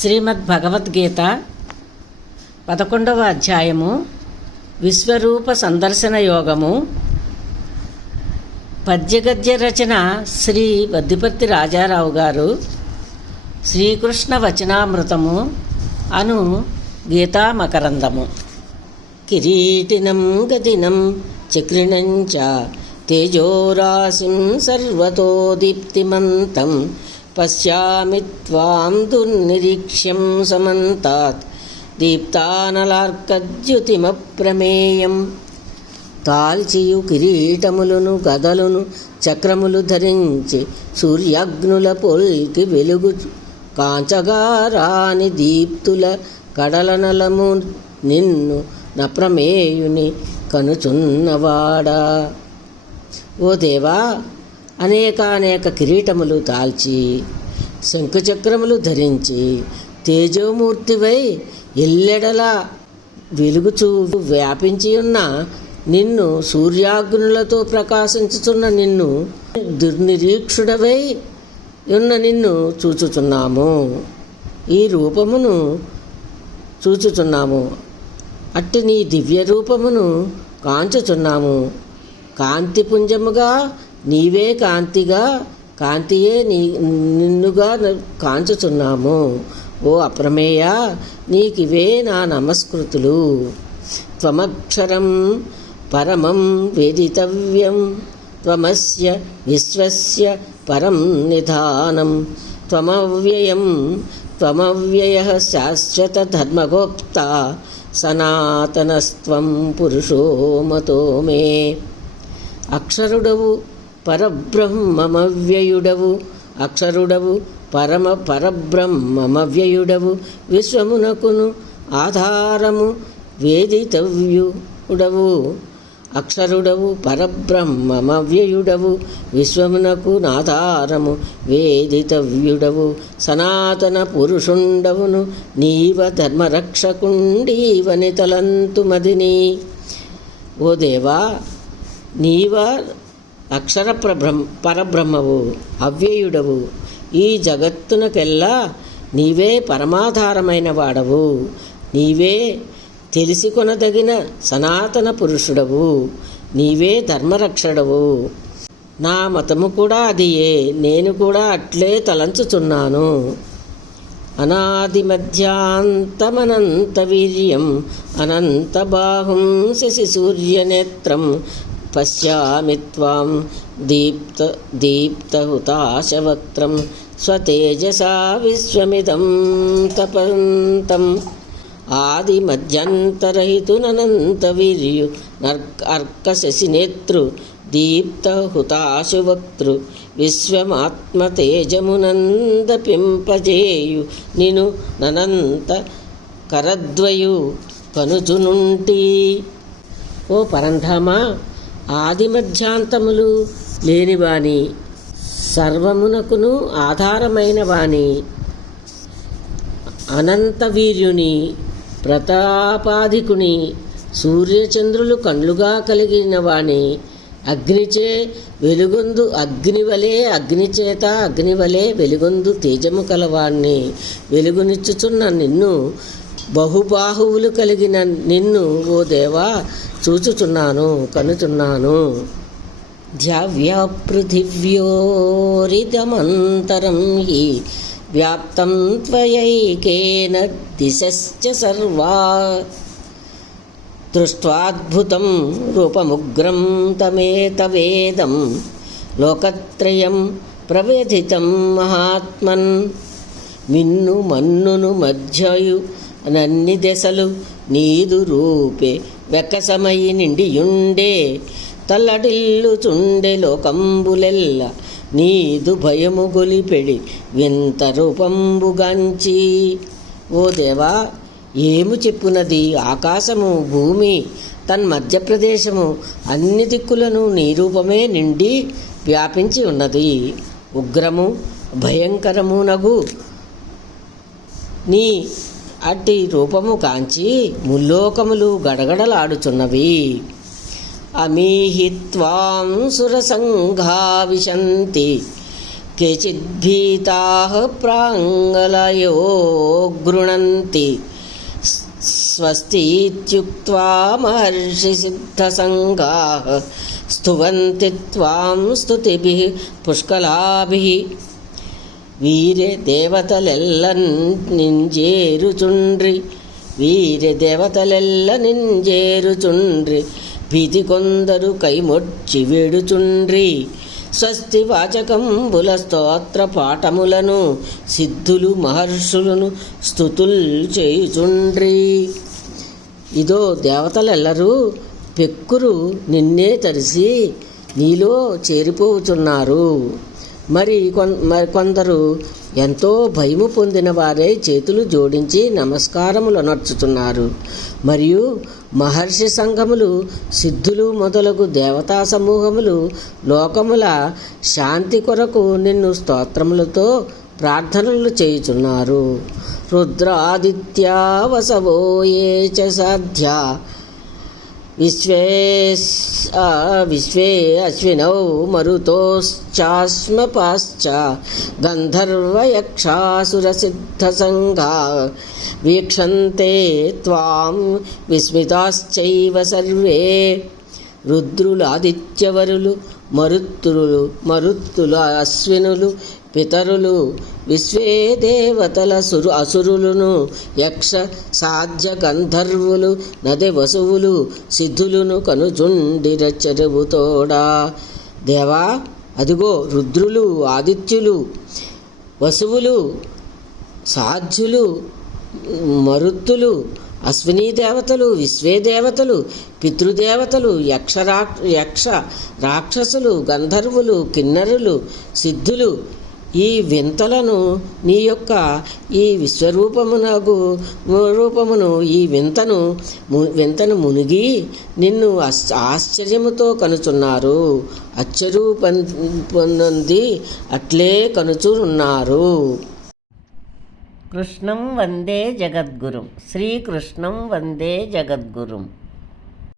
శ్రీమద్భగవద్గీత 11వ అధ్యాయము విశ్వరూప సందర్శన యోగము. పద్యగద్య రచన శ్రీ వద్దిపర్తి రాజారావు గారు. శ్రీకృష్ణ వచనామృతము అను గీతా మకరందము. కిరీటినం గదినం చక్రిణం చ తేజోరాశిం సర్వతో దీప్తిమంతం పశ్యామి త్వాం దుర్నిరీక్ష్యం సమంతాత్ దీప్తానలార్కద్యుతిమప్రమేయం. తాల్చియు కిరీటములను గదలును చక్రములు ధరించి సూర్యాగ్నుల పొల్కి వెలుగు కాంచగారాని దీప్తుల కడలనలము నిన్ను నప్రమేయుని కనుచున్నవాడా. ఓ దేవా, అనేక కిరీటములు తాల్చి శంఖచక్రములు ధరించి తేజోమూర్తివై ఎల్లెడలా వెలుగుచూ వ్యాపించి ఉన్న నిన్ను, సూర్యాగ్నులతో ప్రకాశించుచున్న నిన్ను, దుర్నిరీక్షుడవై ఉన్న నిన్ను చూచుచున్నాము. ఈ రూపమును చూచుచున్నాము. అట్టి నీ దివ్య రూపమును కాంచుచున్నాము. కాంతిపుంజముగా నీవే కాంతిగా, కాంతియే నిన్నుగా కాంచుచున్నాము. ఓ అప్రమేయ, నీకివే నా నమస్కృతులు. త్వమక్షరం పరమం వేదితవ్యం, త్వమస్య విశ్వస్య పరం నిధానం, త్వమవ్యయం త్వమవ్యయః శాశ్వత ధర్మగోప్తా, సనాతనస్త్వం పురుషో మతో మే. అక్షరుడవు, పరబ్రహ్మమవ్యయుడవు, అక్షరుడవు, పరబ్రహ్మమవ్యయుడవు, విశ్వమునకును ఆధారము వేదితవ్యుడవు. అక్షరుడవు, పరబ్రహ్మమవ్యయుడవు, విశ్వమునకు నాధారము వేదితవ్యుడవు, సనాతన పురుషుండవును నీవ ధర్మరక్షకుండీవని తలంతు మదిని. ఓ దేవా, నీవ అక్షర పరబ్రహ్మవు, అవ్యయుడవు. ఈ జగత్తునకెల్లా నీవే పరమాధారమైన వాడవు. నీవే తెలిసికొనదగిన సనాతన పురుషుడవు. నీవే ధర్మరక్షడవు. నా మతము కూడా అదియే. నేను కూడా అట్లే తలంచుచున్నాను. అనాది మధ్యాంతమనంత వీర్యం, అనంత బాహుం శశి సూర్యనేత్రం, పశ్యామి త్వాం దీప్తహుతాశవక్త్రం, స్వతేజసా విశ్వమిదం తపంతం. ఆది మధ్యంతరహితునంత వీర్యు అర్క శశినేత్రు, దీప్తహుతాశువక్తృ, విశ్వమాత్మతేజమునందపింపజేయు నిను ననంత కరద్వయు కనుచునుంటి. ఓ పరంధామా, ఆదిమధ్యాంతములు లేనివాని, సర్వమునకును ఆధారమైన వాని, అనంత వీర్యుని, ప్రతాపాధికుని, సూర్యచంద్రులు కండ్లుగా కలిగిన వాని, అగ్నిచే వెలుగొందు అగ్నివలే, అగ్నిచేత అగ్నివలే వెలుగొందు తేజము కలవాణ్ణి, వెలుగునిచ్చుచున్న నిన్ను, బహుబాహువులు కలిగిన నిన్ను ఓ దేవా చూచుచున్నాను, కనుచున్నాను. ధ్యావ్యా పృథివ్యోరిదమంతరం హి వ్యాప్తం త్వయైకేన దిశశ్చ సర్వా, దృష్ట్వాద్భుతం రూపముగ్రం తమేతవేదం, లోకత్రయం ప్రవేదితం మహాత్మన్. మిన్ను మన్నును మధ్యయు నన్ని దశలు నీదు రూపే వెక్కసమయి నిండియుండే, తల్లడిల్లుచుండె లోకంబులెల్ల నీదు భయము గొలిపెడి వింత రూపంబుగాంచి. ఓ దేవా, ఏము చెప్పునది ఆకాశము, భూమి, తన్మధ్యప్రదేశము, అన్ని దిక్కులను నీ రూపమే నిండి వ్యాపించి ఉన్నది. ఉగ్రము భయంకరమునగు నీ అట్టి రూపము కాంచి ముల్లోకములు గడగడలాడుచున్నవి. అమీహి త్వాం సురసంఘా విశంతి కేచిద్భీతాః ప్రాంగలయో గృణంతి స్వస్तीत्युक्त्वा महर्षिसिद्धसङ्गाः स्तुवन्ति त्वां स्तुतिभिः पुष्कलाभिः వీరే దేవతలెల్ల నింజేరుచుండ్రి భీతి కొందరు కైమొచ్చి వేడుచుండ్రి స్వస్తి వాచకంబుల స్తోత్ర పాఠములను సిద్ధులు మహర్షులను స్తుతుల్ చేయుచుండ్రి. ఇదో దేవతలెల్లరూ పెక్కురు నిన్నే తరిసి నీలో చేరిపోతున్నారు. మరి కొందరు ఎంతో భయము పొందిన వారే చేతులు జోడించి నమస్కారములు నర్చుతున్నారు. మరియు మహర్షి సంఘములు, సిద్ధులు మొదలగు దేవతా సమూహములు లోకముల శాంతి కొరకు నిన్ను స్తోత్రములతో ప్రార్థనలు చేయుచున్నారు. రుద్రాదిత్యా వసవో ఏ చ సాధ్యా విశ్వే అశ్వినౌ మరుతోశ్చాస్మపాశ్చ గంధర్వయక్షాసురసిద్ధసంఘా వీక్షంతే త్వాం విస్మితాశ్చైవ సర్వే. రుద్రులు, ఆదిత్యవరులు, మరుత్తులు, అశ్వినులు, పితరులు, విశ్వే దేవతల అసురులను, యక్ష సాధ్య గంధర్వులు, నది వసువులు, సిద్ధులను కనుచుండిర చెరువుతోడా. దేవా, అదిగో రుద్రులు, ఆదిత్యులు, వసువులు, సాధ్యులు, మరుత్తులు, అశ్వినీ దేవతలు, విశ్వే దేవతలు, పితృదేవతలు, యక్ష రాక్షసులు, గంధర్వులు, కిన్నరులు, సిద్ధులు ఈ వింతలను నీ యొక్క ఈ విశ్వరూపమును ఈ వింతను మునిగి నిన్ను ఆశ్చర్యముతో కనుచున్నారు. పొంది అట్లే కనుచున్నారు. కృష్ణం వందే జగద్గురుం. శ్రీకృష్ణం వందే జగద్గురుం.